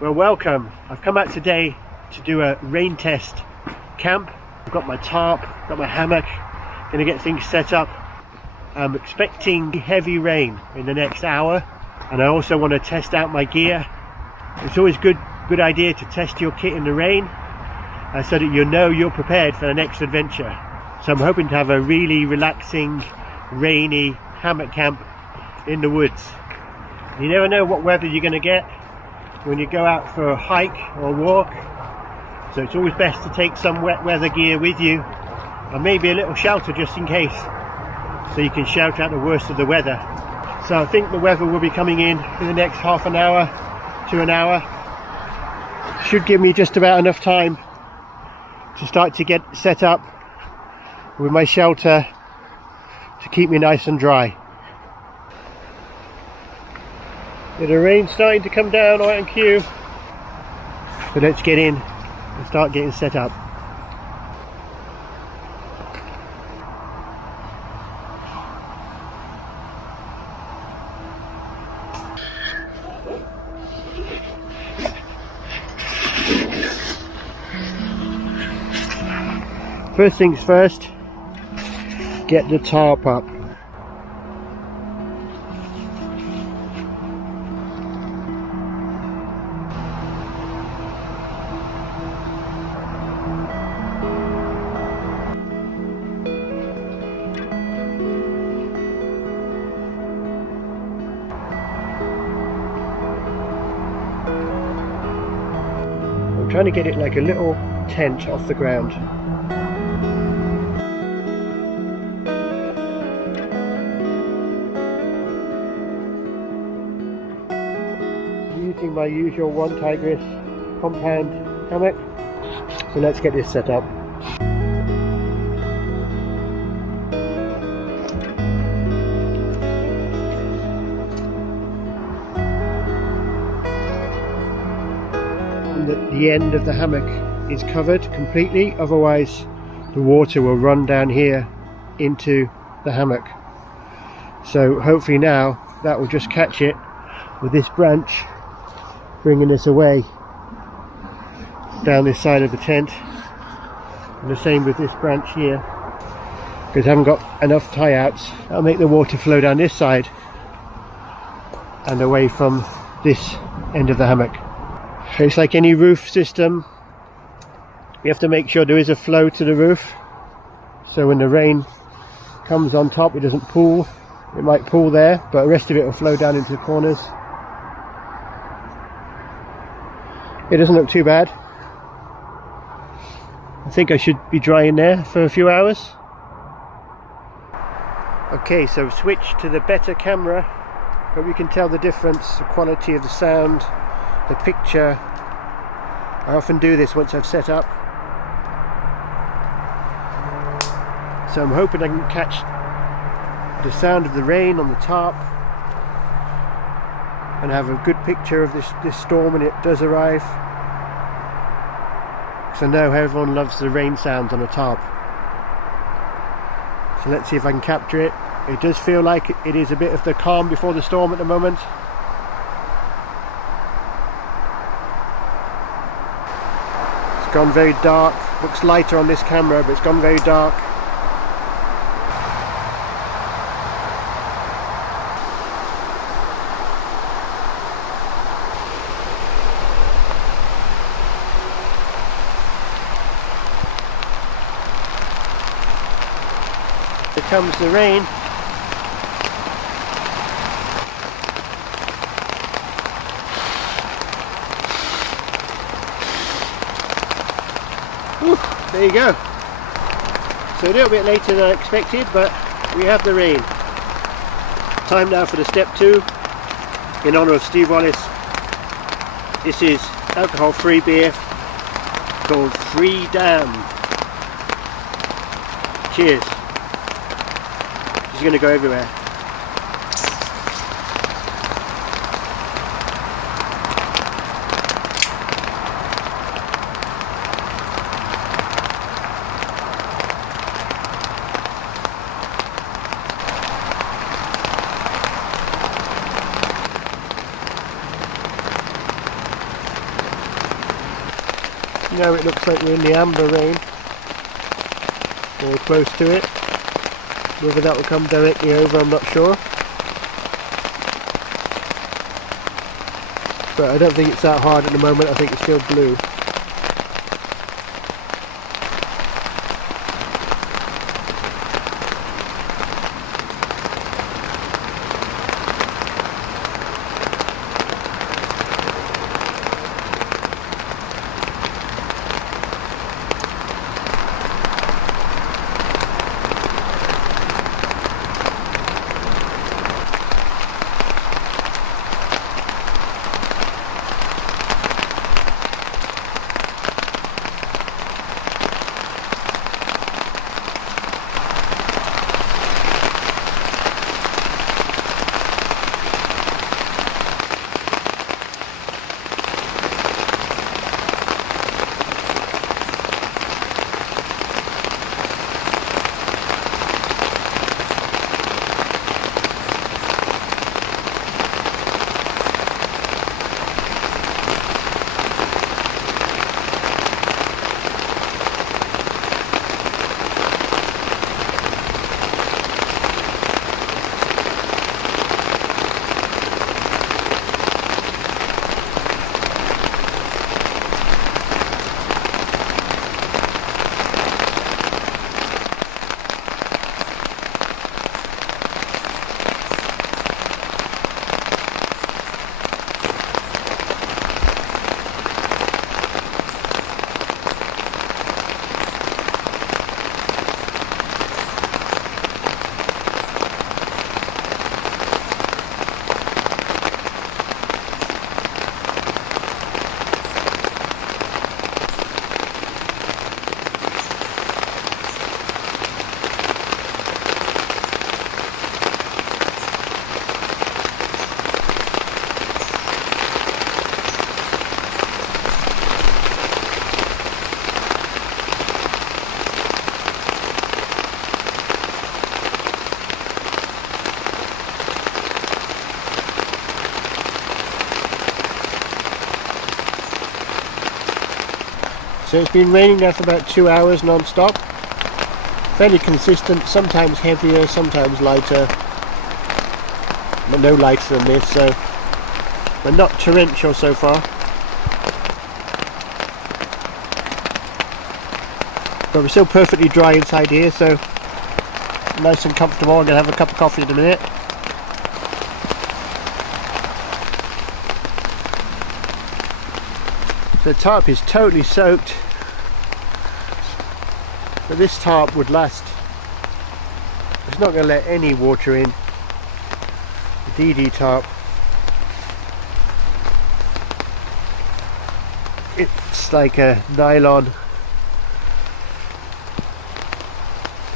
Well, welcome. I've come out today to do a rain test camp. I've got my tarp, got my hammock, going to get things set up. I'm expecting heavy rain in the next hour, and I also want to test out my gear. It's always good idea to test your kit in the rain so that you know you're prepared for the next adventure. So I'm hoping to have a really relaxing, rainy hammock camp in the woods. You never know what weather you're going to get when you go out for a hike or walk, so it's always best to take some wet weather gear with you, and maybe a little shelter just in case, so you can shout out the worst of the weather. So I think the weather will be coming in the next half an hour to an hour. Should give me just about enough time to start to get set up with my shelter to keep me nice and dry. The rain's starting to come down right on cue, so let's get in and start getting set up. First things first, get the tarp up. I'm trying to get it like a little tent off the ground. Using my usual one Tigris compound hammock, so let's get this set up. The end of the hammock is covered completely, otherwise the water will run down here into the hammock. So hopefully now that will just catch it with this branch, bringing this away down this side of the tent, and the same with this branch here, because I haven't got enough tie outs. I'll make the water flow down this side and away from this end of the hammock. It's like any roof system, you have to make sure there is a flow to the roof, so when the rain comes on top it doesn't pool. It might pool there, but the rest of it will flow down into the corners. It doesn't look too bad. I think I should be drying there for a few hours. Okay, so switch to the better camera. Hope you can tell the difference, the quality of the sound, the picture. I often do this once I've set up, so I'm hoping I can catch the sound of the rain on the tarp and have a good picture of this storm when it does arrive, because I know everyone loves the rain sounds on a tarp. So let's see if I can capture it. It does feel like it is a bit of the calm before the storm at the moment. It's gone very dark. Looks lighter on this camera, but it's gone very dark. Here comes the rain. There you go. So a little bit later than I expected, but we have the rain. Time now for the step 2 in honour of Steve Wallace. This is alcohol-free beer called Freedom. Cheers. This is going to go everywhere. Now it looks like we're in the amber rain, or close to it. Whether that will come directly over, I'm not sure. But I don't think it's that hard at the moment. I think it's still blue. So it's been raining now for about 2 hours non-stop. Fairly consistent, sometimes heavier, sometimes lighter. But no lighter than this, so but not torrential so far. But we're still perfectly dry inside here, so nice and comfortable. I'm going to have a cup of coffee in a minute. The tarp is totally soaked, but this tarp would last. It's not going to let any water in. The DD tarp, it's like a nylon.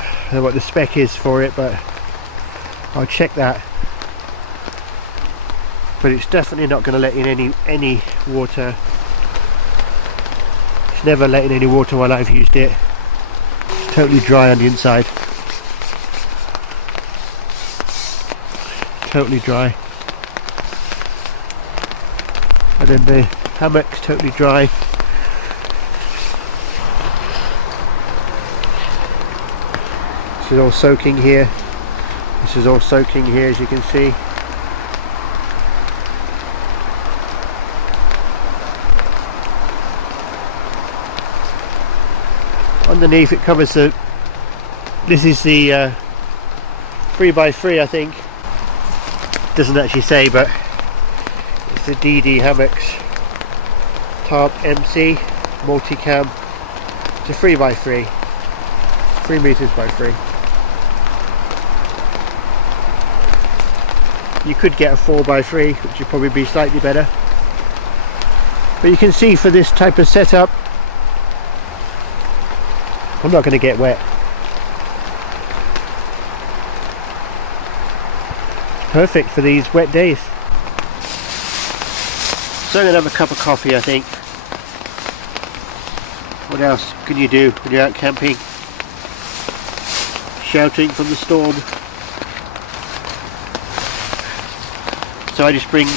I don't know what the spec is for it, but I'll check that. But it's definitely not going to let in any water. It's never let in any water while I've used it. It's totally dry on the inside. Totally dry. And then the hammock's totally dry. This is all soaking here. This is all soaking here, as you can see. Underneath it covers the, this is the 3x3 I think, doesn't actually say, but it's the DD Hammocks Tarp MC Multicam. It's a 3x3, 3 meters by 3. You could get a 4x3, which would probably be slightly better, but you can see for this type of setup I'm not going to get wet. Perfect for these wet days. So I'm going to have a cup of coffee, I think. What else can you do when you're out camping? Shouting from the storm. So I just bring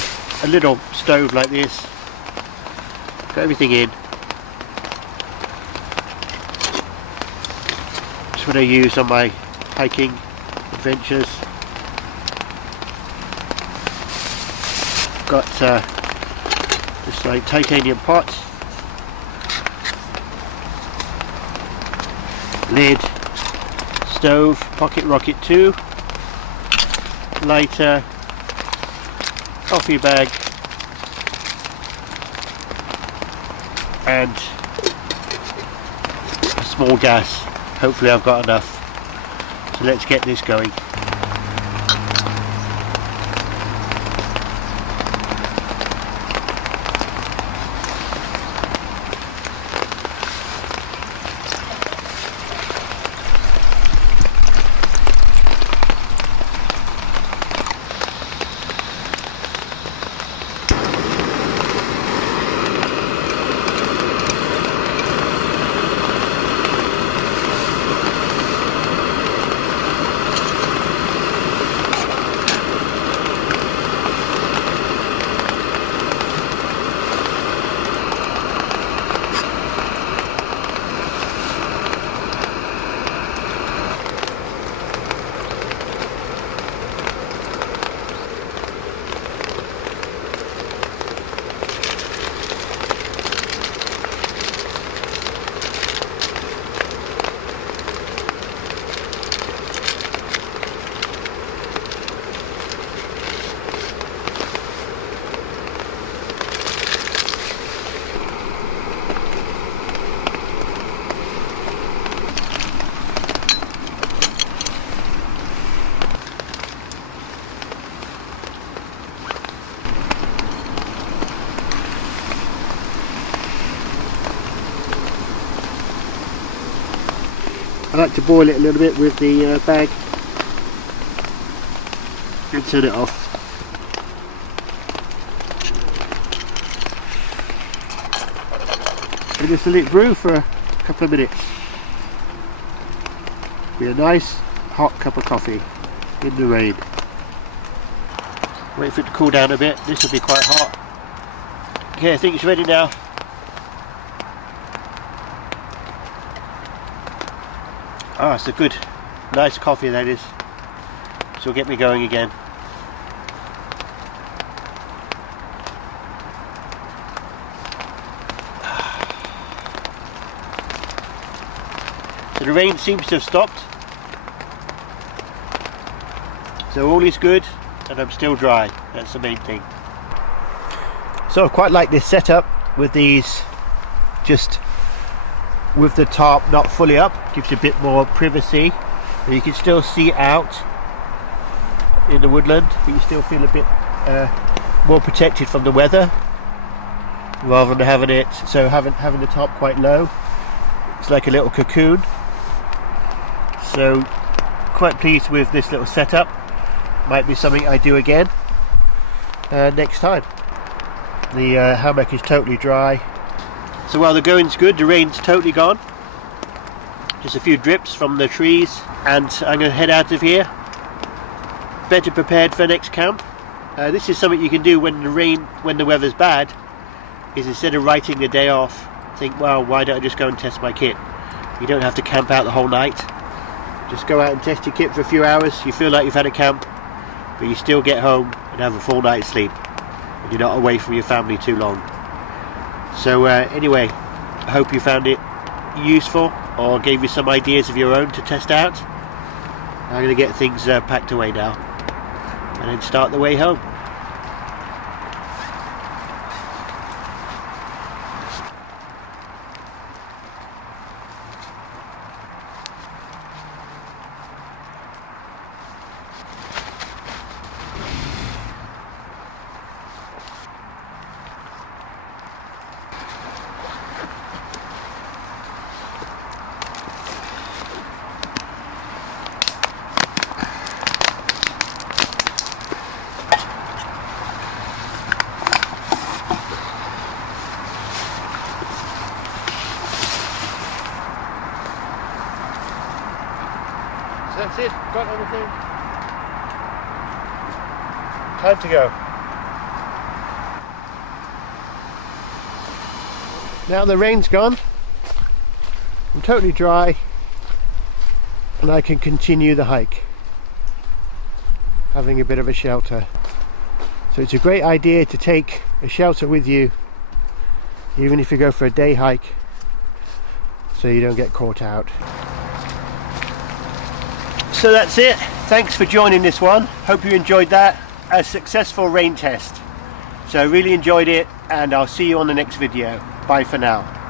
a little stove like this. Got everything in. That's what I use on my hiking adventures. Got this like titanium pot, lid, stove, pocket rocket 2, lighter, coffee bag, and a small gas. Hopefully I've got enough. So let's get this going. I like to boil it a little bit with the bag and turn it off. And just let it brew for a couple of minutes. Be a nice hot cup of coffee in the rain. Wait for it to cool down a bit. This will be quite hot. Okay, I think it's ready now. Ah, it's a good, nice coffee that is. So it'll get me going again. So the rain seems to have stopped. So all is good, and I'm still dry. That's the main thing. So I quite like this setup with these just with the tarp not fully up. Gives you a bit more privacy. You can still see out in the woodland, but you still feel a bit more protected from the weather, rather than having it having the tarp quite low. It's like a little cocoon. So quite pleased with this little setup. Might be something I do again next time. The hammock is totally dry. So while the going's good, the rain's totally gone. Just a few drips from the trees, and I'm going to head out of here better prepared for next camp. This is something you can do when the weather's bad, is instead of writing the day off, think, well, why don't I just go and test my kit? You don't have to camp out the whole night. Just go out and test your kit for a few hours. You feel like you've had a camp, but you still get home and have a full night's sleep, and you're not away from your family too long. So anyway, I hope you found it useful or gave you some ideas of your own to test out. I'm going to get things packed away now and then start the way home. That's it, got everything. Time to go. Now the rain's gone. I'm totally dry. and I can continue the hike, having a bit of a shelter. So it's a great idea to take a shelter with you, even if you go for a day hike, so you don't get caught out. So that's it. Thanks for joining this one. Hope you enjoyed that. A successful rain test. So I really enjoyed it, and I'll see you on the next video. Bye for now.